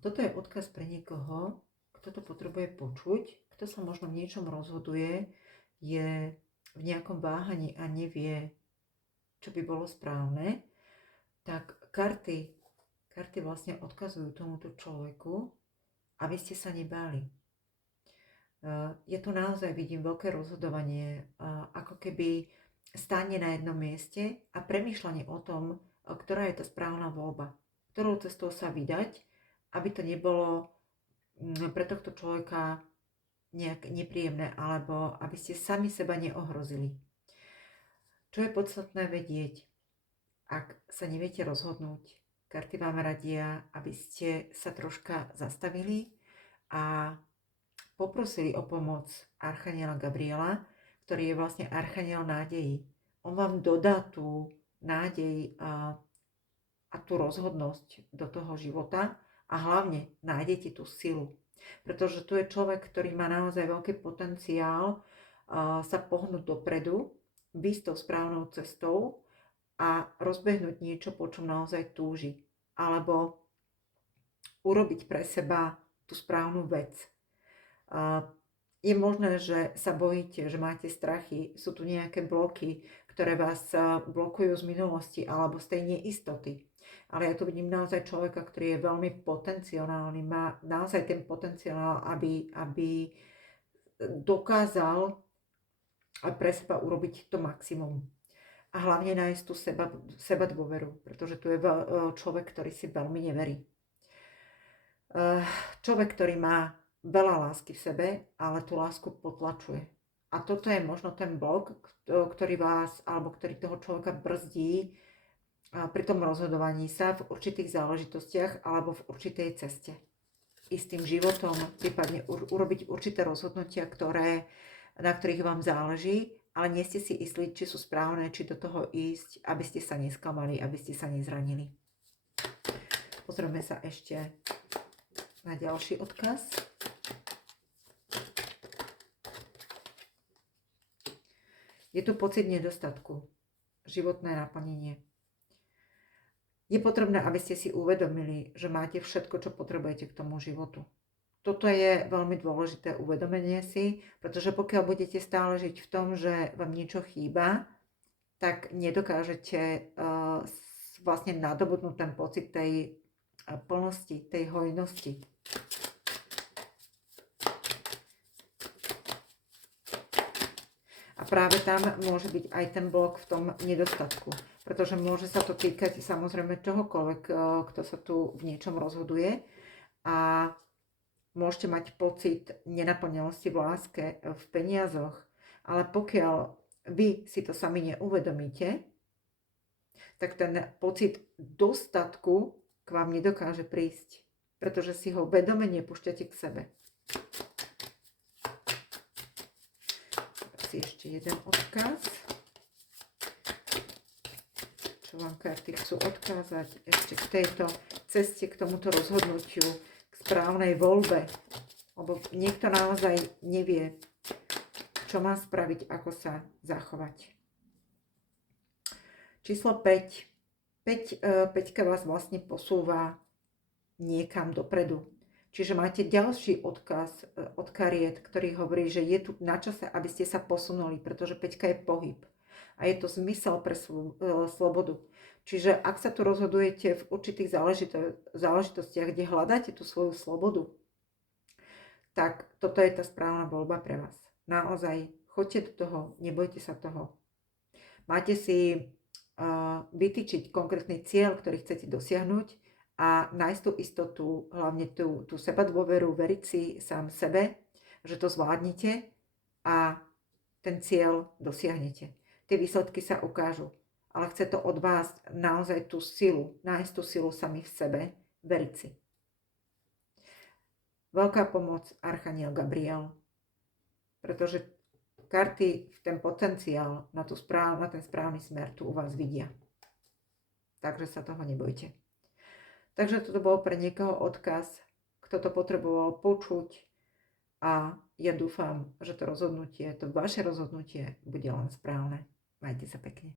Toto je odkaz pre niekoho, kto to potrebuje počuť, kto sa možno v niečom rozhoduje, je v nejakom váhaní a nevie, čo by bolo správne, tak karty vlastne odkazujú tomuto človeku, aby ste sa nebáli. Je tu naozaj, vidím, veľké rozhodovanie, ako keby stáne na jednom mieste a premýšľanie o tom, ktorá je tá správna voľba, ktorou cestou sa vydať, aby to nebolo pre tohto človeka nejak nepríjemné, alebo aby ste sami seba neohrozili. Čo je podstatné vedieť, ak sa neviete rozhodnúť, karty vám radia, aby ste sa troška zastavili a poprosili o pomoc Archaniela Gabriela, ktorý je vlastne Archaniel nádejí. On vám dodá tú nádej a tú rozhodnosť do toho života a hlavne nájdete tú silu. Pretože tu je človek, ktorý má naozaj veľký potenciál sa pohnúť dopredu, ísť tou správnou cestou a rozbehnúť niečo, po čom naozaj túži. Alebo urobiť pre seba tú správnu vec. Je možné, že sa bojíte, že máte strachy, sú tu nejaké bloky, ktoré vás blokujú z minulosti alebo z tej neistoty. Ale ja tu vidím naozaj človeka, ktorý je veľmi potenciálny, má naozaj ten potenciál, aby dokázal pre seba urobiť to maximum. A hlavne nájsť tú seba dôveru, pretože tu je človek, ktorý si veľmi neverí. Človek, ktorý má veľa lásky v sebe, ale tú lásku potlačuje. A toto je možno ten blok, ktorý vás, alebo ktorý toho človeka brzdí pri tom rozhodovaní sa v určitých záležitostiach alebo v určitej ceste. Istým životom, prípadne urobiť určité rozhodnutia, na ktorých vám záleží, ale nie ste si istí, či sú správne, či do toho ísť, aby ste sa nesklamali, aby ste sa nezranili. Pozrieme sa ešte na ďalší odkaz. Je tu pocit nedostatku, životné naplnenie. Je potrebné, aby ste si uvedomili, že máte všetko, čo potrebujete k tomu životu. Toto je veľmi dôležité uvedomenie si, pretože pokiaľ budete stále žiť v tom, že vám niečo chýba, tak nedokážete vlastne nadobudnúť ten pocit tej plnosti, tej hojnosti. A práve tam môže byť aj ten blok v tom nedostatku, pretože môže sa to týkať samozrejme čohokoľvek, kto sa tu v niečom rozhoduje a môžete mať pocit nenaplnenosti v láske, v peniazoch, ale pokiaľ vy si to sami neuvedomíte, tak ten pocit dostatku k vám nedokáže prísť, pretože si ho vedome nepúšťate k sebe. Ešte jeden odkaz, čo vám karty chcú odkázať ešte k tejto ceste, k tomuto rozhodnutiu, k správnej voľbe, lebo niekto naozaj nevie, čo má spraviť, ako sa zachovať. Číslo 5. Peťka vás vlastne posúva niekam dopredu. Čiže máte ďalší odkaz od kariet, ktorý hovorí, že je tu na čase, aby ste sa posunuli, pretože Peťka je pohyb. A je to zmysel pre slobodu. Čiže ak sa tu rozhodujete v určitých záležitostiach, kde hľadáte tú svoju slobodu, tak toto je tá správna voľba pre vás. Naozaj, choďte do toho, nebojte sa toho. Máte si vytýčiť konkrétny cieľ, ktorý chcete dosiahnuť, a nájsť tú istotu, hlavne tú sebadôveru, veriť si sám sebe, že to zvládnete a ten cieľ dosiahnete. Tie výsledky sa ukážu, ale chce to od vás naozaj tú silu, nájsť tú silu sami v sebe, veriť si. Veľká pomoc Archaniel Gabriel, pretože karty ten potenciál na ten správny smer tu u vás vidia. Takže sa toho nebojte. Takže toto bol pre niekoho odkaz, kto to potreboval počuť a ja dúfam, že to vaše rozhodnutie bude len správne. Majte sa pekne.